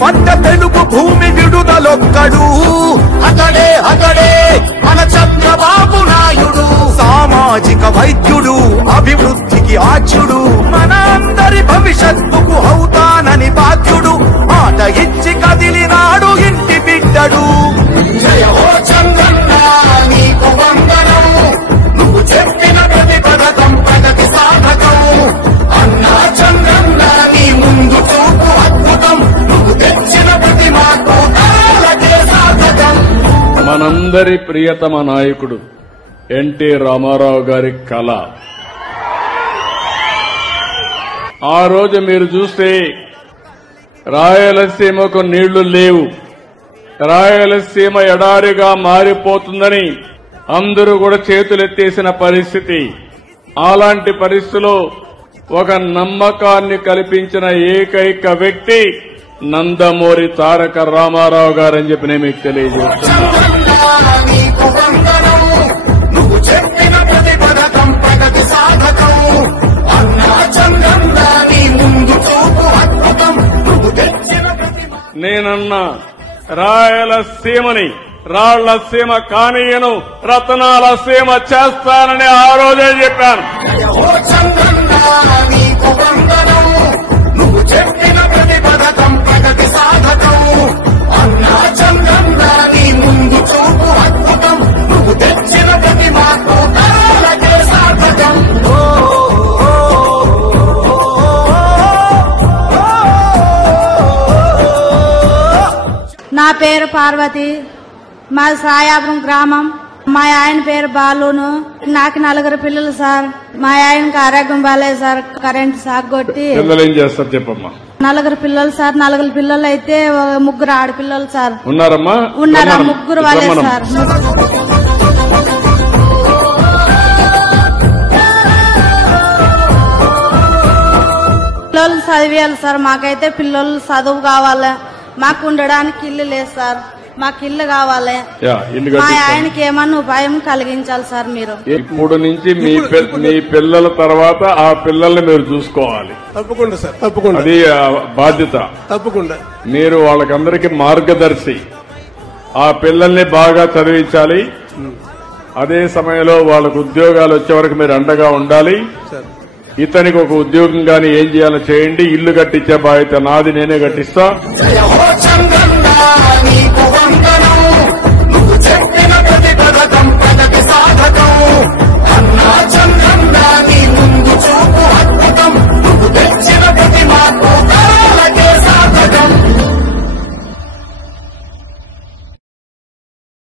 పంట తెలుగు భూమి విడుదలొక్కడు అతడే అతడే మన చంద్రబాబు నాయుడు సామాజిక వైద్యుడు అభివృద్ధికి ఆచ్యుడు మన అందరి భవిష్యత్తుకు అవుతానని బాధ్యుడు మాట ఇచ్చి కదిలినాడు ఇంటి బిడ్డడు జయ హో చంద్రన్న నీకు వందనం నువ్వు చెప్పిన ప్రతి పథకం ప్రగతి సాధకం అన్నా చంద్రన్న నీ ముందు చూపు అద్భుతం నువ్వు తెచ్చిన ప్రతి మార్పు తరాలకే సాధకం మనందరి ప్రియతమ నాయకుడు ఎన్టీ రామారావు గారి కళ ఆ రోజు మీరు చూస్తే రాయలసీమకు నీళ్లు లేవు రాయలసీమ ఎడారిగా మారిపోతుందని అందరూ కూడా చేతులెత్తేసిన పరిస్థితి అలాంటి పరిస్థితిలో ఒక నమ్మకాన్ని కల్పించిన ఏకైక వ్యక్తి నందమూరి తారక రామారావు గారని చెప్పి నేను మీకు తెలియజేస్తున్నాను నేనన్నా రాయలసీమని రాళ్లసీమ కానీయను రతనాల సీమ చేస్తానని ఆ రోజే చెప్పాను నా పేరు పార్వతి మాది సాయాపురం గ్రామం మా ఆయన పేరు బాలును నాకు 4 పిల్లలు సార్ మా ఆయనకి ఆరోగ్యం బాలేదు సార్ కరెంట్ షాక్ కొట్టి ఏం చేస్తారు చెప్పమ్మా 4 పిల్లలు సార్ 4 పిల్లలు అయితే 3 ఆడపిల్లలు సార్ ఉన్నారమ్మా ఉన్నారా 3 వాళ్ళే సార్ పిల్లలు చదివేయాలి సార్ మాకైతే పిల్లలు చదువు కావాలి మాకు ఉండడానికి ఇల్లు లేదు సార్ మాకు ఇల్లు కావాలి మా ఆయనకి ఏమన్నా ఉపాయం కలిగించాలి సార్ మీరు ఇప్పుడు నుంచి మీ పిల్లల తర్వాత ఆ పిల్లల్ని మీరు చూసుకోవాలి తప్పకుండా సార్ తప్పకుండా అది బాధ్యత తప్పకుండా మీరు వాళ్ళకందరికీ మార్గదర్శి ఆ పిల్లల్ని బాగా చదివించాలి అదే సమయంలో వాళ్ళకు ఉద్యోగాలు వచ్చే వరకు మీరు అండగా ఉండాలి ఇతనికి ఒక ఉద్యోగం గాని ఏం చేయాలో చేయండి ఇల్లు కట్టించే బాధ్యత నాది నేనే కట్టిస్తా